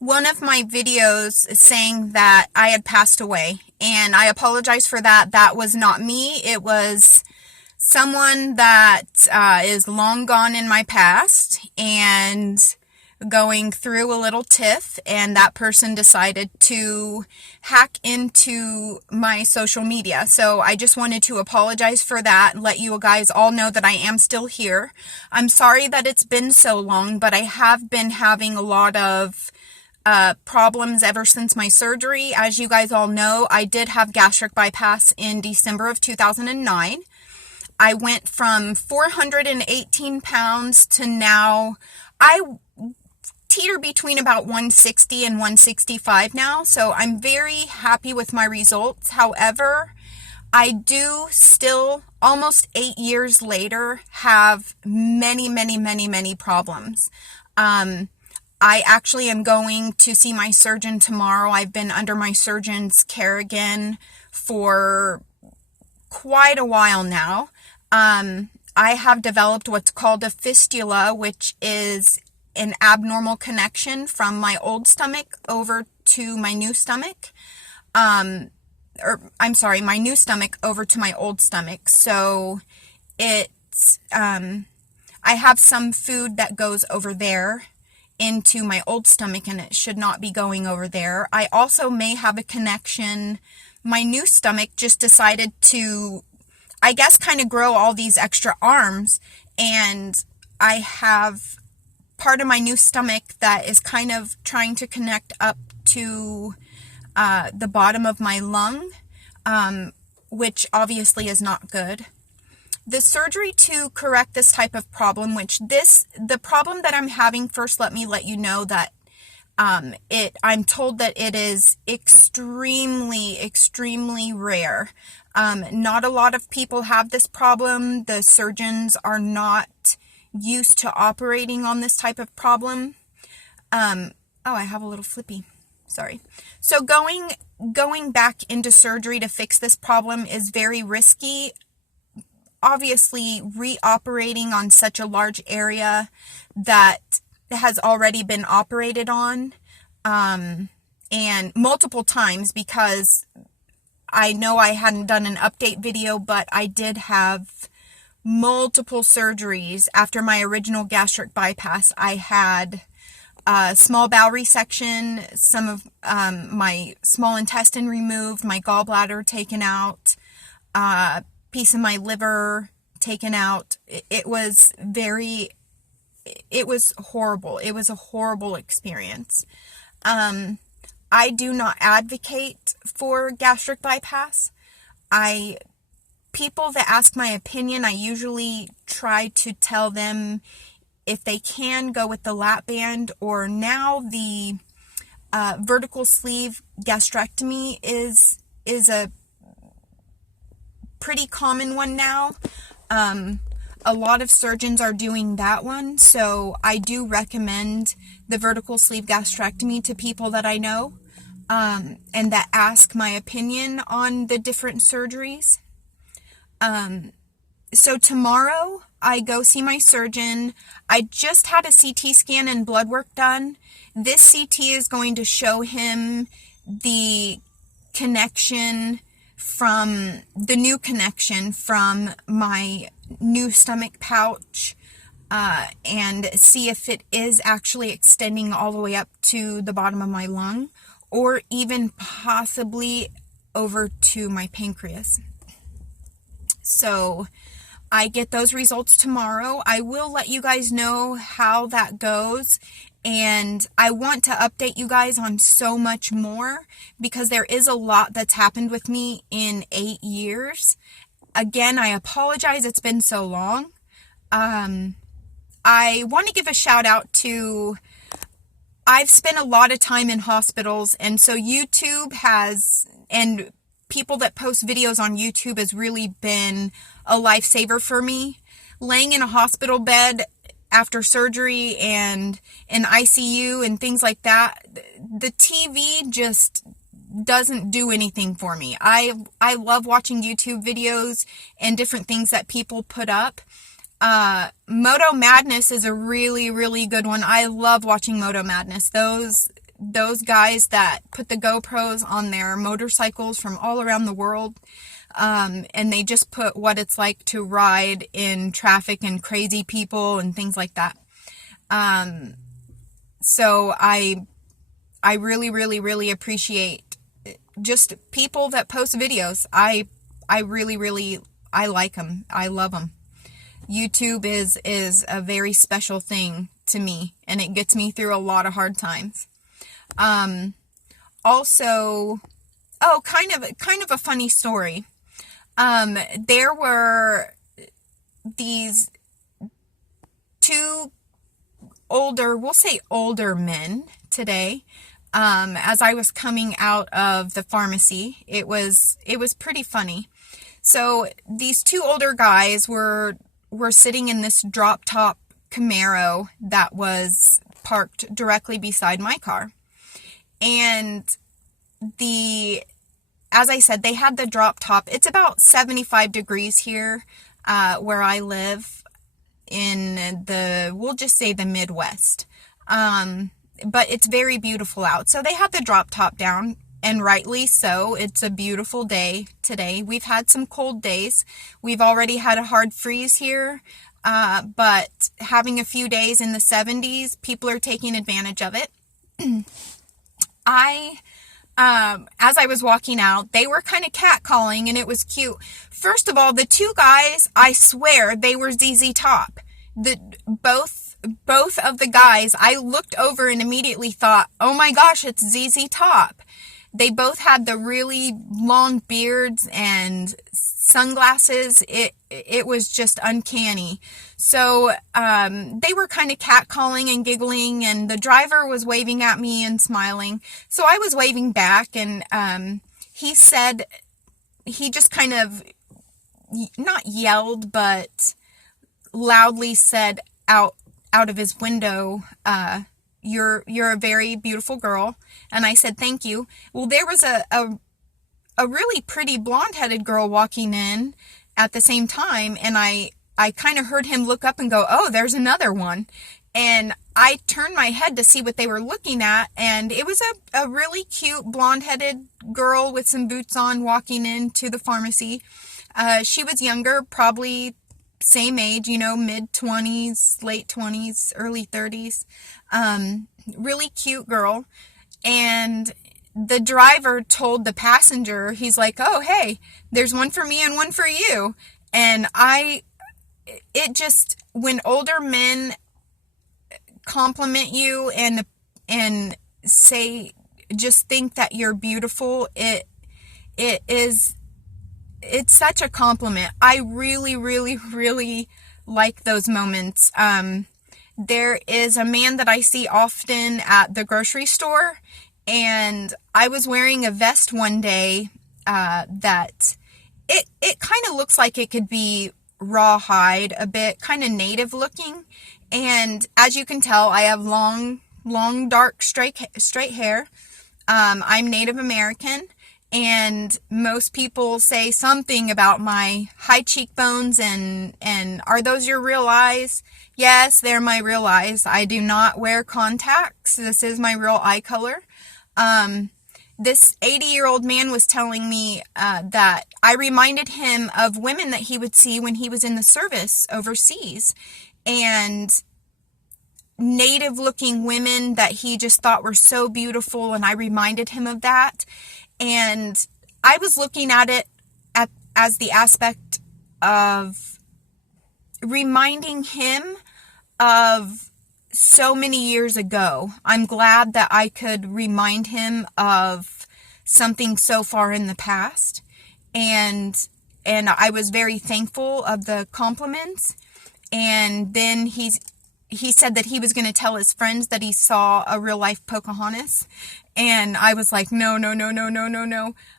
one of my videos saying that I had passed away, and I apologize for that. That was not me. It was someone that is long gone in my past and going through a little tiff, and that person decided to hack into my social media. So I just wanted to apologize for that and let you guys all know that I am still here. I'm sorry that it's been so long, but I have been having a lot of problems ever since my surgery. As you guys all know, I did have gastric bypass in December of 2009. I went from 418 pounds to now I teeter between about 160 and 165 now. So I'm very happy with my results. However, I do still, almost 8 years later, have many problems. I actually am going to see my surgeon tomorrow. I've been under my surgeon's care again for quite a while now. I have developed what's called a fistula, which is an abnormal connection from my old stomach over to my new stomach. My new stomach over to my old stomach. So it's, I have some food that goes over there into my old stomach, and it should not be going over there. I also may have a connection. My new stomach just decided to, I guess, kind of grow all these extra arms, and I have part of my new stomach that is kind of trying to connect up to the bottom of my lung, which obviously is not good. The surgery to correct this type of problem, the problem that I'm having, first let me let you know that I'm told that it is extremely rare. Not a lot of people have this problem. The surgeons are not used to operating on this type of problem. Oh, I have a little flippy. Sorry. So going back into surgery to fix this problem is very risky. Obviously, reoperating on such a large area that has already been operated on, and multiple times, because I know I hadn't done an update video, but I did have multiple surgeries after my original gastric bypass. I had small bowel resection, some of my small intestine removed, my gallbladder taken out, piece of my liver taken out. It was horrible. It was a horrible experience. I do not advocate for gastric bypass. People that ask my opinion, I usually try to tell them if they can go with the lap band, or now the vertical sleeve gastrectomy is a pretty common one now. A lot of surgeons are doing that one, so I do recommend the vertical sleeve gastrectomy to people that I know, and that ask my opinion on the different surgeries. So tomorrow I go see my surgeon. I just had a CT scan and blood work done. This CT is going to show him the new connection from my new stomach pouch, and see if it is actually extending all the way up to the bottom of my lung, or even possibly over to my pancreas. So I get those results tomorrow. I will let you guys know how that goes. And I want to update you guys on so much more, because there is a lot that's happened with me in 8 years. Again, I apologize it's been so long. I want to give a shout out to, I've spent a lot of time in hospitals, and so YouTube and people that post videos on YouTube has really been a lifesaver for me. Laying in a hospital bed after surgery and in ICU and things like that, the TV just doesn't do anything for me. I love watching YouTube videos and different things that people put up. Moto Madness is a really good one. I love watching Moto Madness. those guys that put the GoPros on their motorcycles from all around the world, and they just put what it's like to ride in traffic and crazy people and things like that. So I really, really, really appreciate just people that post videos. I really, really, I like them. I love them. YouTube is a very special thing to me, and it gets me through a lot of hard times. Also, kind of a funny story. There were these two we'll say older men today. As I was coming out of the pharmacy, it was pretty funny. So these two older guys were sitting in this drop top Camaro that was parked directly beside my car. And as I said, they had the drop top. It's about 75 degrees here, where I live in we'll just say the Midwest. But it's very beautiful out. So they had the drop top down, and rightly so. It's a beautiful day today. We've had some cold days. We've already had a hard freeze here. But having a few days in the 70s, people are taking advantage of it. As I was walking out, they were kind of catcalling, and it was cute. First of all, the two guys, I swear they were ZZ Top. Both of the guys, I looked over and immediately thought, oh my gosh, it's ZZ Top. They both had the really long beards and sunglasses. It was just uncanny. So they were kind of catcalling and giggling, and the driver was waving at me and smiling. So I was waving back, and he just kind of not yelled, but loudly said out of his window, you're a very beautiful girl. And I said, thank you. Well, there was a really pretty blonde-headed girl walking in at the same time, and I kind of heard him look up and go, oh, there's another one. And I turned my head to see what they were looking at, and it was a really cute blonde-headed girl with some boots on walking into the pharmacy. She was younger, probably same age, mid-20s, late 20s, early 30s. Really cute girl. And the driver told the passenger, he's like, oh, hey, there's one for me and one for you. And when older men compliment you and say, just think that you're beautiful, it's such a compliment. I really, really, really like those moments. There is a man that I see often at the grocery store, and I was wearing a vest one day that it kind of looks like it could be rawhide, a bit kind of native looking. And as you can tell, I have long, dark, straight hair. I'm Native American. And most people say something about my high cheekbones and are those your real eyes? Yes, they're my real eyes. I do not wear contacts. This is my real eye color. This 80-year-old man was telling me that I reminded him of women that he would see when he was in the service overseas. And native-looking women that he just thought were so beautiful, and I reminded him of that. And I was looking at it as the aspect of reminding him of so many years ago. I'm glad that I could remind him of something so far in the past. And I was very thankful of the compliments. And then he said that he was going to tell his friends that he saw a real life Pocahontas. And I was like, no.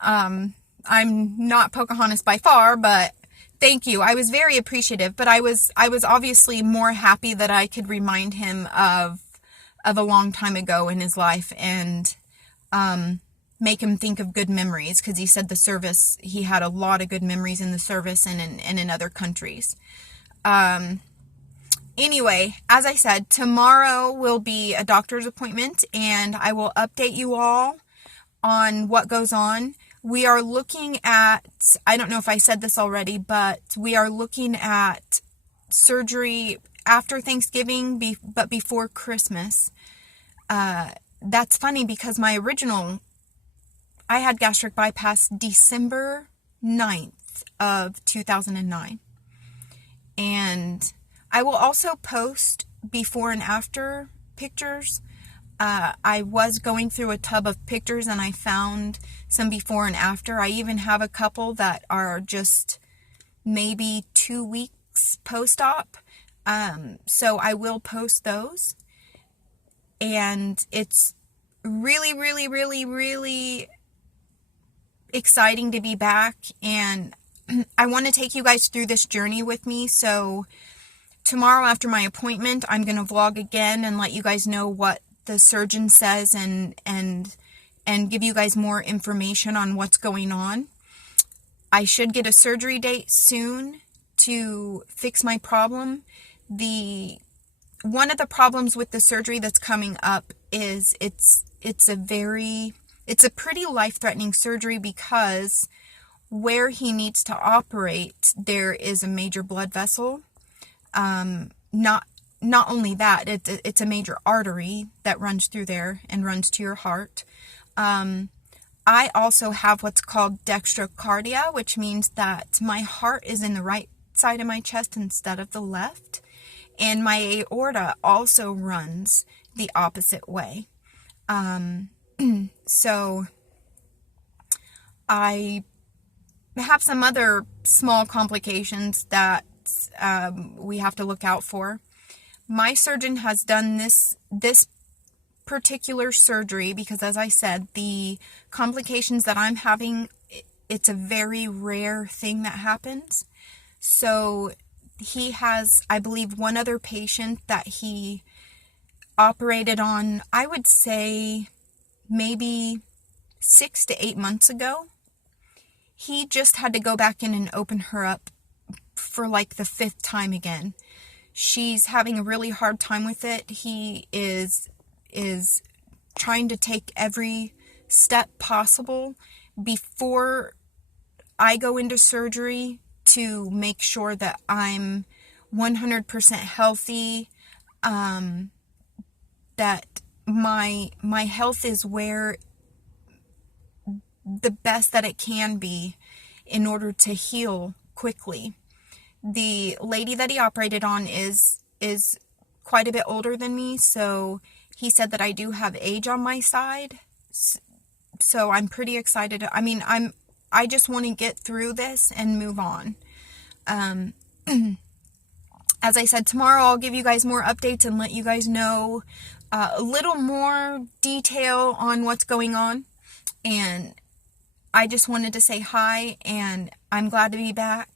I'm not Pocahontas by far, but thank you. I was very appreciative, but I was obviously more happy that I could remind him of a long time ago in his life and make him think of good memories, because he said the service, he had a lot of good memories in the service and in other countries. Anyway, as I said, tomorrow will be a doctor's appointment, and I will update you all on what goes on. We are looking at, I don't know if I said this already, but we are looking at surgery after Thanksgiving, but before Christmas. That's funny because I had gastric bypass December 9th of 2009. And I will also post before and after pictures. I was going through a tub of pictures and I found some before and after. I even have a couple that are just maybe 2 weeks post-op. So I will post those. And it's really, really, really, really exciting to be back. And I want to take you guys through this journey with me. So tomorrow after my appointment, I'm going to vlog again and let you guys know what the surgeon says and give you guys more information on what's going on. I should get a surgery date soon to fix my problem. One of the problems with the surgery that's coming up is it's a pretty life-threatening surgery because where he needs to operate, there is a major blood vessel. Not only that, it's a major artery that runs through there and runs to your heart. I also have what's called dextrocardia, which means that my heart is in the right side of my chest instead of the left. And my aorta also runs the opposite way. So I have some other small complications that we have to look out for. My surgeon has done this particular surgery because, as I said, the complications that I'm having, it's a very rare thing that happens. So he has, I believe, one other patient that he operated on, I would say maybe 6 to 8 months ago. He just had to go back in and open her up for like the 5th time again. She's having a really hard time with it. He is trying to take every step possible before I go into surgery to make sure that I'm 100% healthy, that my health is where the best that it can be in order to heal quickly. The lady that he operated on is quite a bit older than me, so he said that I do have age on my side. So I'm pretty excited. I just want to get through this and move on. As I said, tomorrow I'll give you guys more updates and let you guys know a little more detail on what's going on. And I just wanted to say hi, and I'm glad to be back.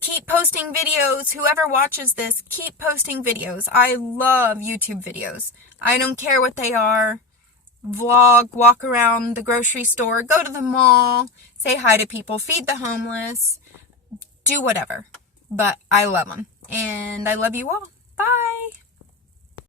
Keep posting videos. Whoever watches this, keep posting videos. I love YouTube videos. I don't care what they are. Vlog, walk around the grocery store, go to the mall, say hi to people, feed the homeless, do whatever. But I love them. And I love you all. Bye.